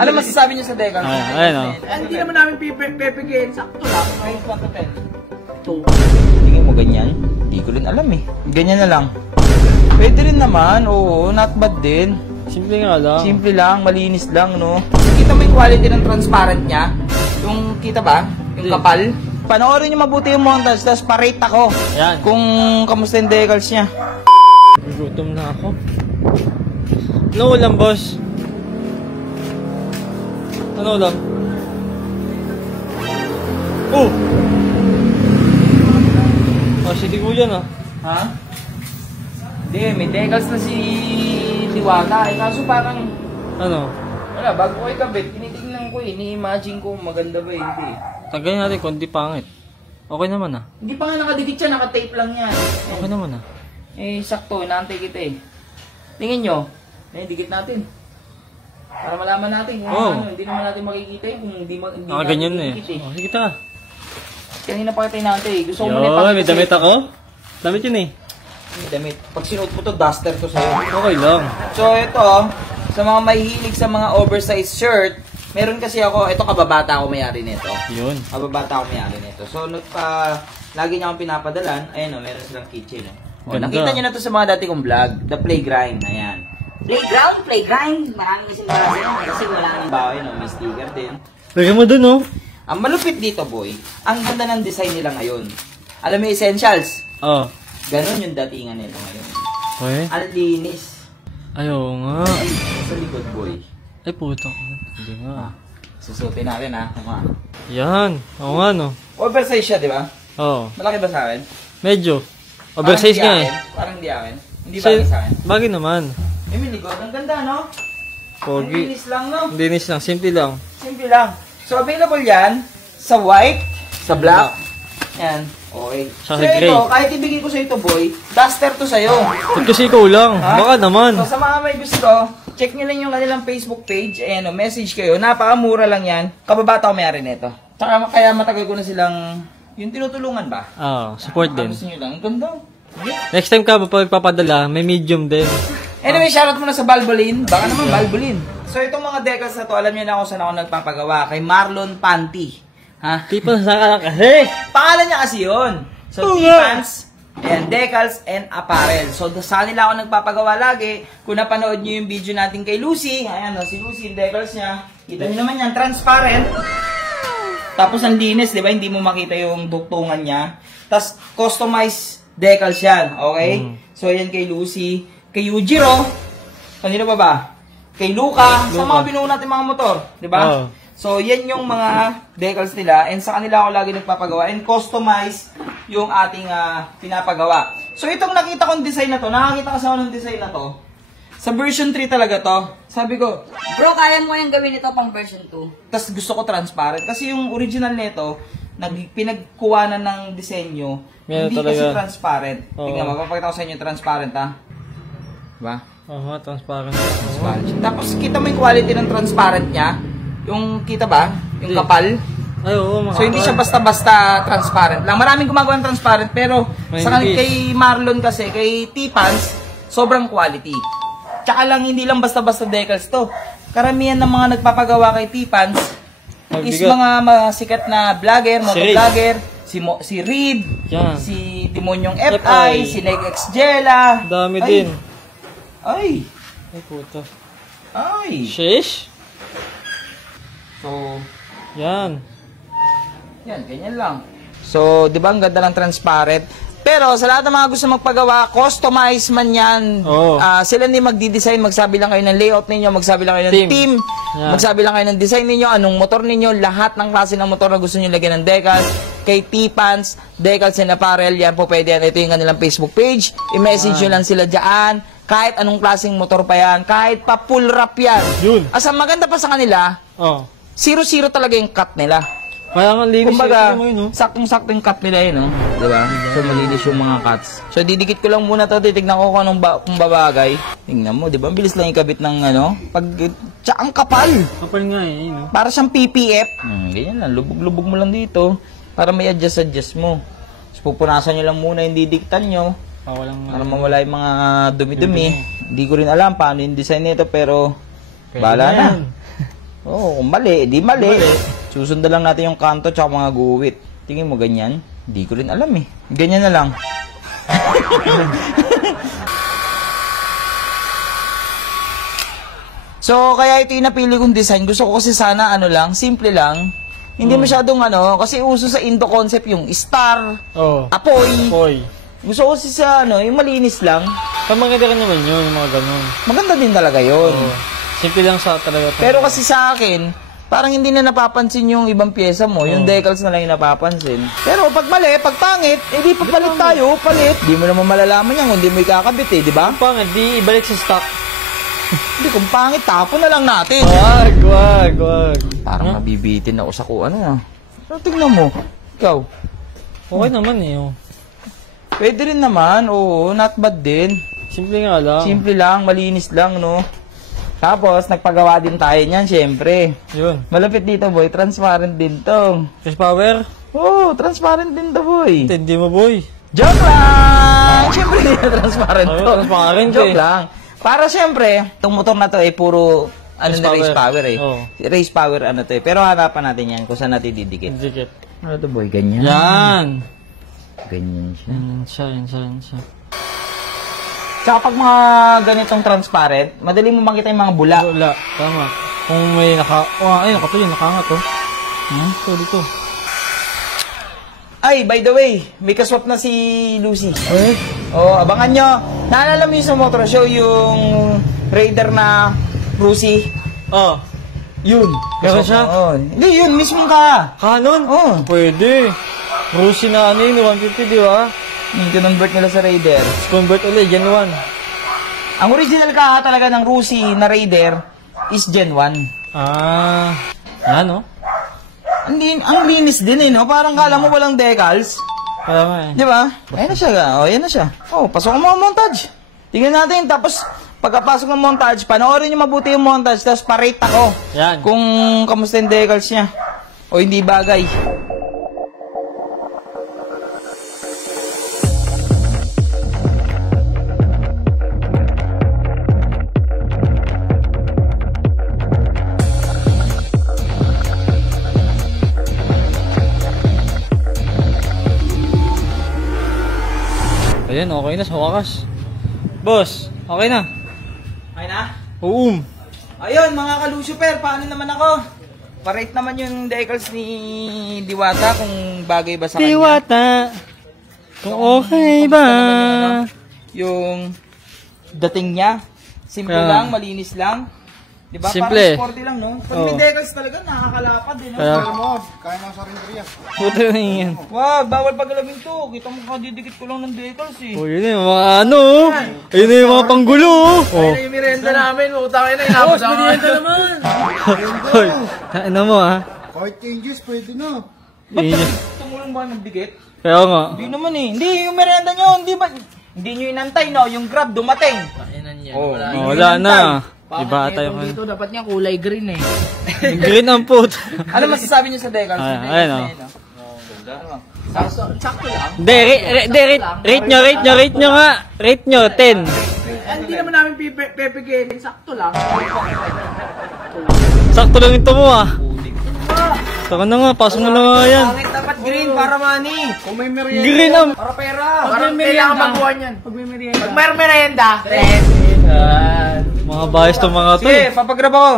Ano masasabi niyo sa decal? Ayun o. Hindi naman namin pipigil. Sakto lang. Kahit 1 to 10. 2. Tingin mo ganyan? Hindi ko rin alam eh. Ganyan na lang. Pwede rin naman. Oo, not bad din. Simple nga lang. Simple lang, malinis lang, no? Kita mo yung quality ng transparent niya? Yung, kita ba? Yung kapal? Panoorin niyo mabuti yung montage, tapos parate ako. Ayan. Kung kamusta yung decals niya. Gutom na ako. Ano ulam, boss? Ano ulam? Oh! Oh, sige ko yan ah. Ha? Hindi, may decals na si Diwata. Eh, kaso parang, Ano? wala, bago ko ikabit, tinitingnan ko eh. Ni-imagine ko maganda ba eh. Hindi. Tagayin natin kung di pangit. Okay naman ah. Hindi pa nga nakadikit siya, nakatape lang yan. Okay naman ah. Eh, sakto, inaantay kita eh. Tingin nyo, dikit natin. Para malaman natin kung Oh. ano, hindi naman natin makikita eh. Kung hindi Ganyan na eh. dikit Oh, sige ta. Kanina pa kita inaantay eh. Gusto ko muna Yo, ipakita may damit ako? Damit yun eh. May damit. Pag sinuot mo to, duster to sa'yo. Okay lang. So, ito, sa mga mahihilig sa mga oversized shirt, meron kasi ako, ito kababata ako mayari nito. Yun. Kababata ako mayari nito. So, lagi niya akong pinapadalan. Ayun o, meron silang kitchen. O, Ganda. nakita niyo na to sa mga dati kong vlog. The Playgrind. Ayan. Playground. Marami kasi nabasa yan. Kasi wala nang bawa yun. May sticker din. Lagyan mo dun oh. Ang malupit dito, boy, ang ganda ng design nila ngayon. Alam mo yung essentials? Oh. Ganon yung datingan nila ngayon. Okay. Ang linis. Ayaw nga. Sa likod, boy. Ay putang. Hindi nga. Susutin natin, ha? Yan. Oo nga no. Oversize siya, di ba? Oo. Malaki ba sa akin? Medyo. Oversize Parang nga hindi eh. akin. Parang hindi akin. Hindi bagay sa akin. Bagay naman. May likod. Ang ganda, no? Ang Pogi. linis lang, no? Linis lang. Simple lang. Simple lang. So, available yan sa white, sa black. Yan. Okay. Sa So, gray. ito, kahit ibigay ko sa ito, boy, duster to sa'yo. Ba't kasi ikaw lang? Ha? Baka naman. So, sa mga may gusto, check nyo lang yung kanilang Facebook page. Ayan, message kayo. Napakamura lang yan. Kababata ko mayari nito. Tsaka kaya matagal ko na silang, yung tinutulungan ba? Support din. Gusto nyo lang. Ang ganda. Next time ka magpapadala, may medium din. Anyway, shoutout muna sa Balbolin. Baka naman Balbolin. So, itong mga decals na to, alam niyo na kung saan ako nagpapagawa. Kay Marlon Panty. Ha? Tipo sa ka kasi. Pangalan niya kasi yun. So, T-pants, and decals, and apparel. So, sa kanila ako nagpapagawa lagi. Kung napanood niyo yung video natin kay Lucy, ayan o, si Lucy, yung decals niya. Kita niyo naman yan, transparent. Tapos, ang linis, di ba? Hindi mo makita yung duktungan niya. Tapos, customized decals yan. Okay? So, ayan kay Lucy. Kay Yujiro. Kanino pa ba? Kay Luca. Sa mga binuo natin mga motor. Di ba? So, yan yung mga decals nila. And sa kanila ako lagi nagpapagawa. And customize yung ating pinapagawa. So, itong nakita kong design na to. Nakakita kasi ako ng design na to. Sa version 3 talaga to. Sabi ko, Bro, kaya mo yung gawin ito pang version 2. tas gusto ko transparent. Kasi yung original nito, pinagkuwanan ng disenyo, Meron hindi talaga. kasi transparent. Oo. Tingnan mo, papakita ko sa inyo yung transparent ha. Diba? Transparent. Transparent. Tapos kita mo yung quality ng transparent niya. Yung kita ba? Yung kapal. Ay, oo, mga So hindi siya basta-basta transparent lang. Maraming gumagawa ng transparent pero May sa higis. kay Marlon kasi, kay T-Pants, sobrang quality. Tsaka lang hindi lang basta-basta decals to. Karamihan ng mga nagpapagawa kay T-Pants is Magbigat. mga sikat na vlogger, motovlogger, si Reed, Yan. si Demonyong FI, FI, si Leg X Jella. Dami Ay, din. Ay! Ay, puta. Ay! Shish? So, Yan. yan, ganyan lang. So, di ba ang ganda ng transparent? Pero sa lahat ng mga gusto magpagawa, customize man yan. Oo. Sila ni magdi-design, magsabi lang kayo ng layout ninyo, magsabi lang kayo ng team, Yan. magsabi lang kayo ng design ninyo, anong motor ninyo, lahat ng klase ng motor na gusto nyo lagyan ng decals, kay T-Pants, decals and apparel, yan po pwede yan. Ito yung kanilang Facebook page. I-message nyo lang sila dyan. Kahit anong klaseng motor pa yan, kahit pa full wrap yan. Yun. As ang maganda pa sa kanila, Oh. 0-0 talaga yung cut nila. Kaya nga linis. Kumbaga, mo yun, no? saktong-sakto yung cut nila yun, no? Diba? So, malinis yung mga cuts. So, didikit ko lang muna to. Titignan ko kung anong kung babagay. Tingnan mo, diba? Ang bilis lang ikabit ng, ano? Tsaka ang kapal. Kapal nga eh, yun, no? Para siyang PPF. Ganyan lang. Lubog-lubog mo lang dito. Para may adjust mo. So, pupunasan nyo lang muna yung didiktan nyo. Walang, Para mawala yung mga dumi-dumi. Hindi ko rin alam paano yung design nito, pero bahala na. Oo, kung mali, di mali. Susundan lang natin yung kanto tsaka mga guwit. Tingin mo ganyan? Hindi ko rin alam eh. Ganyan na lang. So, kaya ito yung napili kong design. Gusto ko kasi sana, simple lang. Hindi masyadong kasi uso sa Indo concept yung star, Oh. apoy. Hoy. Gusto ko kasi sa, yung malinis lang. Maganda rin naman yun, yung mga ganun. Maganda din talaga yun. Oh. Simple lang sa talaga. Pero kasi sa akin, parang hindi na napapansin yung ibang pyesa mo. Yung decals na lang yung napapansin. Pero pag mali, pag pangit, di papalit tayo, palit. Di mo naman malalaman yan kung di mo ikakabit eh, di ba? Pangit, di ibalik sa stock. Hindi, kung pangit, tapon na lang natin. Wag. Parang nabibitin ako sa Pero tingnan mo, ikaw. Okay naman eh. Oh. Pwede rin naman, oo, not bad din. Simple nga lang. Simple lang, malinis lang, no? Tapos, nagpagawa din tayo niyan, syempre. Yun. Malapit dito, boy. Transparent din to. Cash power? Oo, transparent din to, boy. Hindi mo, boy. Joke lang! Syempre, hindi na transparent Oo, to. transparent Joke eh. lang. Para syempre, itong motor na to ay puro, race power eh. Oo. Race power to eh. Pero hanapan natin yan kung saan natin didikit. Dikit. Ano to, boy? Ganyan. Yan. Ganyan siya. Yan siya. Tsaka pag mga ganitong transparent, madali mo makita yung mga bula. Wala. Tama. Kung may nakatuloy, nakangat oh. Ito, dito. Ay, by the way, may kaswap na si Lucy. Eh? Oh, abangan nyo. Naalala mo yung sa motor show, yung Raider na Lucy? Oh. Yun. Meron siya? Oh. Hindi, yun. Mismo ka. Canon? Oh. Pwede. Rusi na 150, di ba? Yung convert nila sa Raider. Convert ulit, Gen 1. Ang original ka talaga ng Rusi na Raider is Gen 1. Ah. Yan, oh. Ang linis din eh, no? Parang kala mo walang decals. Kaya nga eh. Di ba? Ayan na siya. Oh, ayan na siya. Oh, pasok ang mga montage. Tingnan natin. Tapos, pagkapasok ng montage, panoorin niyo mabuti yung montage. Tapos, parate ako. Yan. Kung kamusta yung decals niya. O hindi bagay. Ayan, okay na sa wakas. Boss, okay na. Okay na? Ayun, mga ka-Lucifer, paano naman ako? Parate naman yung decals ni Diwata kung bagay ba sa kanya. Diwata. Kung okay ba? Yung dating niya. Simple Kaya- lang, malinis lang. Diba? Simple. Parang sporty lang, no? Pag Oo. may decals talaga, nakakalapad eh, no? Kaya... Puta na yan. Wag, bawal pagalawin to. Kita mo kadidikit ko lang ng decals eh. Oh, yun na yung mga Ayun na yung mga panggulo oh. Oh. yung merienda namin, utang na inabot sa merienda naman. Hoy, ano mo ah? Kahit changes, pwede na. Yun. Tumulong ba ng dikit? Kaya nga. Hindi naman eh. Hindi, yung merienda nyo, hindi ba? Hindi nyo inantay, no? Yung Grab dumating. Oh, Oh, wala na. Iba tayo kan. Dito dapat niya kulay green eh. Green ang put. Ano masasabi nyo sa decals? Ayan, Decals ayan, na oh. yun, no? Sakto lang. Hindi, rate nyo nga. Rate nyo, 10. Hindi naman namin pepigilin. Sakto lang. Sakto lang ito mo ah. Saka na nga, pasok mo na nga yan. Pangit dapat green para money. Kung may merienda, Green ang... Para pera. Parang kailangan maguhan yan. Pag may merienda. Pag may merienda. Mga bias to mga to. Sige, papagrab ako.